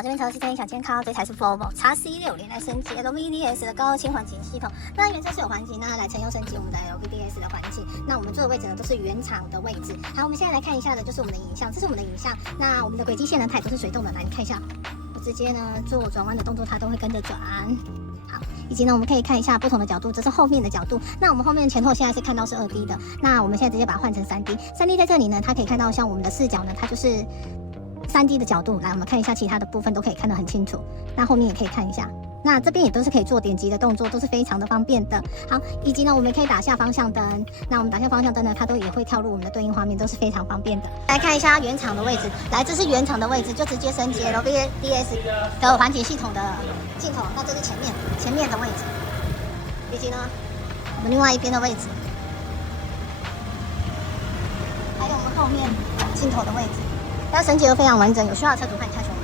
好，这边车是真小健康，这台是 Volvo XC60来升级 LVDS 的高清环境系统。那原车是有环境，那来乘用升级我们的 LVDS 的环境。那我们坐的位置呢都是原厂的位置。好，我们现在来看一下的就是我们的影像，这是我们的影像。那我们的轨迹线呢，它也都是水动的，来你看一下，我直接呢做转弯的动作，它都会跟着转。好，以及呢我们可以看一下不同的角度，这是后面的角度。那我们后面前后现在是看到是2D 的，那我们现在直接把它换成3D。3D 在这里呢，它可以看到像我们的视角呢，它就是3D 的角度，来我们看一下其他的部分都可以看得很清楚。那后面也可以看一下，那这边也都是可以做点击的动作，都是非常的方便的。好，以及呢我们可以打下方向灯，那我们打下方向灯呢，它都也会跳入我们的对应画面，都是非常方便的。来看一下原厂的位置，来这是原厂的位置，就直接升级 LVDS 的环景系统的镜头。那这是前面的位置，以及呢我们另外一边的位置，还有我们后面镜头的位置。那升级都非常完整，有需要的车主欢迎看全文。